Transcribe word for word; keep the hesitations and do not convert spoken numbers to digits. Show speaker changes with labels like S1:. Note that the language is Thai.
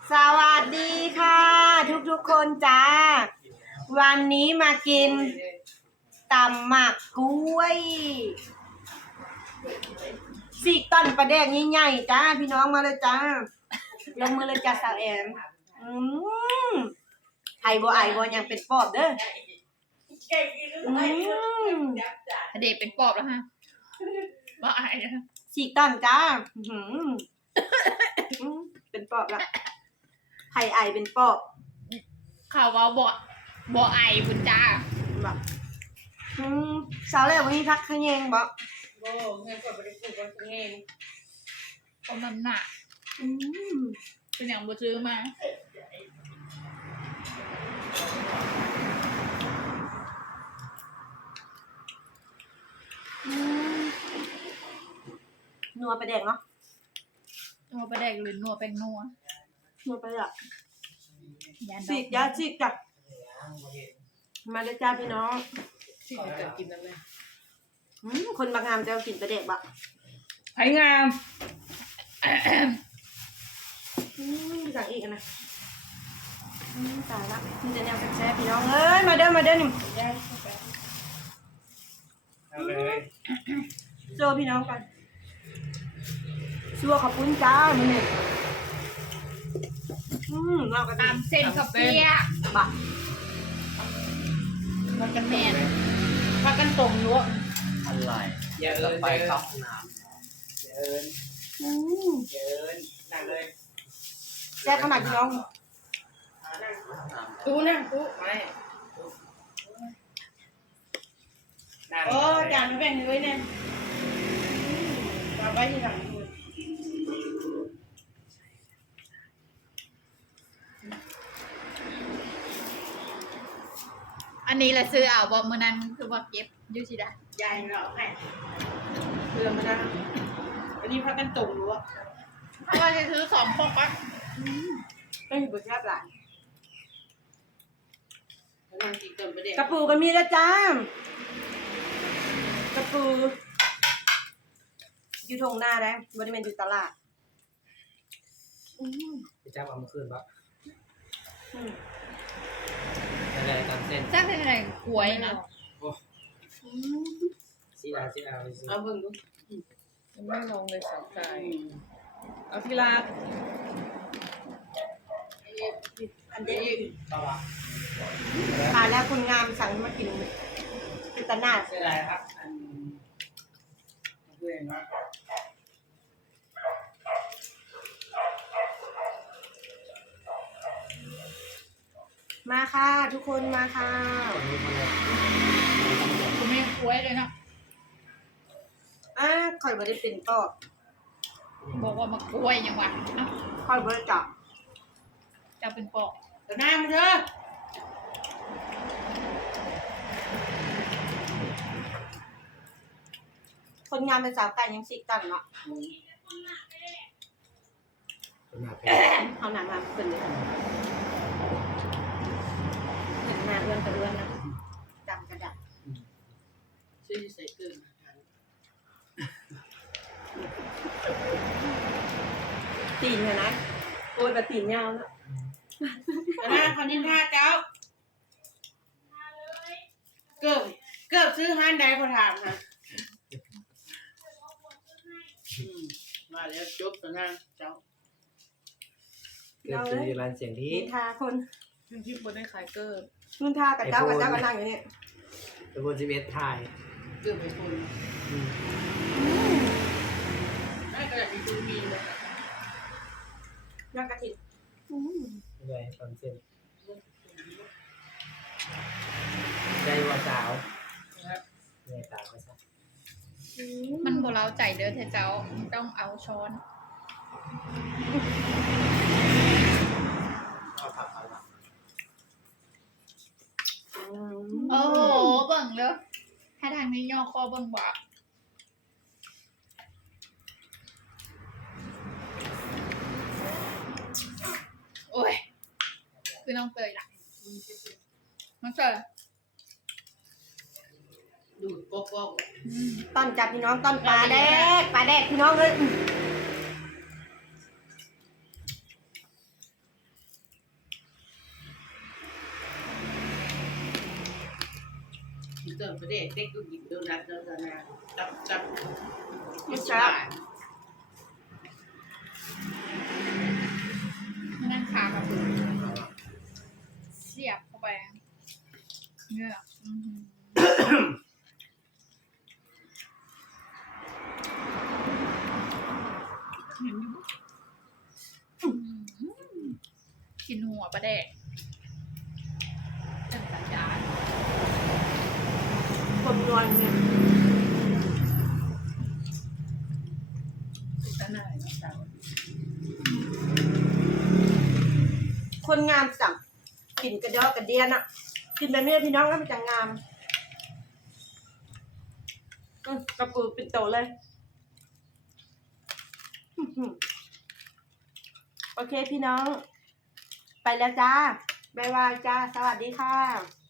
S1: สวัสดีค่ะทุกๆคนจ้าวันนี้มากินตำหมักกล้วยสีต้นประเดกใหญ่ๆจ้าพี่น้องมาเลยจ้าลงมือเลยจ้าสาวแอมอืมไอบัวไอบัวยังเป็นปอบเด้ออืม
S2: เด็กเป็นปอบแล้วฮะว่าไอ้นะ
S1: สีต้นจ้าอืมเป็นปอบละไผ่ไอเป็นปอบ
S2: ข่าวว่าบ่บ่ไอบุญจ้า
S1: แบบอืมสาวแรกวันนี้พักขะแยงบ่
S3: โอ้เงินกดบริสุทธิ์วันเงิน
S2: เพราะมันหนัก
S1: อืม
S2: เป็นอย่างบ่ซื้อมา
S1: นัวไปแดงเนาะ
S2: นัวปลาแดกหรือนัวแป้งนัว
S1: นัวไปอ่ะ
S2: ยานดอก
S1: ฉีกยาฉีกจ้ะมาเลยจ้าพี่น้อง
S3: ที่เราจะกินนั่นแหละ
S1: อืมคนบางงามจะเอากินไปแดกบะ
S3: ไผ่งาม
S1: อืมสั่งอีกนะอืมตายละมีแต่แนวแซ่บๆพี่น้องเอ้ยมาเด้อมาเด้อนี่
S3: ได้เข้าไปเอาเลย
S1: โซพี่น้องกันซัวขอบคุณจ้ามื้อนี้อืมเราก็
S2: ตามเส้นข้าวเปียก
S1: บะ
S3: พักกัน
S2: แมน
S3: พักกันตรงอยู่
S4: อะไร
S3: อย่าเอิ
S4: จะ
S3: น
S4: ไป
S3: ไป
S4: เข้า
S3: เข้า
S4: ห้องน้
S3: อย่าเอิน
S1: อืม
S3: อย่าเอินนั่งเลย
S1: แซ่บขนาดพี่น้อง
S4: ำ
S3: กูนั่งกูไม่นั่ง
S1: โอ้จานมาแบ่งให้ไว้แน่
S3: วางไว้ที่หลัง
S2: อันนี้แหละซื้อเอาบ่มื้อนั้นคือว่าเก็บอยู่สิได้
S3: ยายเราให้เพื่อมานั่งวันนี้พักกันตรงอยู่อ่ะ
S2: ถ้าว่าจะซื้อสองพกปะ
S1: ไม่มีบทแซ่บหลาย
S3: นั่งกินเติมไปเด็ก
S1: กระปูก็มีแล้วจ้า กระปูอยู่ทงหน้าได้บริเวณอยู่ตลาดอืม
S4: ไปจับเอามาคืนปะ
S1: อืม
S4: อะไรตามเส้น
S2: จ้าเป็นอะไรกล้วยนะ
S4: โอ้
S1: อืม
S4: ซีดาซีดาไปซื้อ
S3: เอาเบิ่งดู
S5: ไม่ลงเลยสองใจ
S3: เอาทีละ
S1: อันเด็ด
S4: ต่อวะ
S1: มาแล้วคุณงามสั่งมากินกินตนาด
S3: เสียดายครับอันเพื่อนว่า
S1: มาค่ะทุกคนมาค่ะ
S2: กูไม่กล้วยเลยนะ
S1: อ่าคอยบริเป็นก็
S2: บอกว่ามากล้วยยังวะเอ้า
S1: คอยบริจับ
S2: จะเป็นปอบ
S3: แต่หน้ามันเถอะ
S1: คนงามเป็นสาวไก่ยังสิกันเนาะ
S4: เป็นหน้าเพล
S1: เอาหนังมาเป็นเลยเห็นหน้าเอื้อนกับเอื้อนนะจำกระดาษ
S3: ซื้อใส่เกลือ
S1: ตีนเนี่ยนะโอ้ยแต่ตีนยาวนะ
S3: แต่หน้าเขานินทาเจ้าเกือบเกือบซื้อห้านใดเขาถามนะอืมมาแล้วจบแต่หน้าเจ้า
S4: เกือบจะมีร้านเสียงที่
S1: นินทาคน
S5: ทั้งที่บนได้ขายเกอร์
S1: นินทากับเจ้ากับเจ้าก็นั่งอยู่นี่
S4: เป็นคนจีเอสถ่าย
S3: เกือบไปคน
S4: อืม
S3: ได้กระดาษดูมีเลย
S1: นั่งกระถิ่นอืม
S4: ไม่ได้ตามเส้นได้ว่าสาวเนี่ยตามไปซะ
S2: มันบ่เล้าใจเด้อเธอเจ้าต้องเอาช้อน
S4: เอาผักเอาหลัง
S1: อืม
S2: โอ้โหเบิ่งเลยให้ทางนี้ย่อคอเบิ่งบ่โอ้ยคือน้องเตยล่ะน้องเตย
S3: ดูดป๊อกป๊อก
S2: อืม
S1: ต้อนจับพี่น้องต้อนปลาแดกปลาแดกพี่น้องเลย
S3: ต้นประเด็กเด็กก็กินโดนัทโดนัทนะจับจับ
S1: ไม่ใช่
S2: นั่นขากับปืนเสียบเข้าไปเงือกอื้อหือเห็นอยู่อื้อหือกินหัวปลาแดกจังสัญญาณ
S1: คนนวลเนี่ย
S5: ติดตาหน่ายน้องสาว
S1: คนงามสั่งกินกระดอกกระเดียนอ่ะกินแบบนี้พี่น้องแล้วมันจะงามอืมกระปูเป็นโตเลยอื้อหือโอเคพี่น้อง ไปแล้วจ้าบ๊ายบายจ้า สวัสดีค่ะ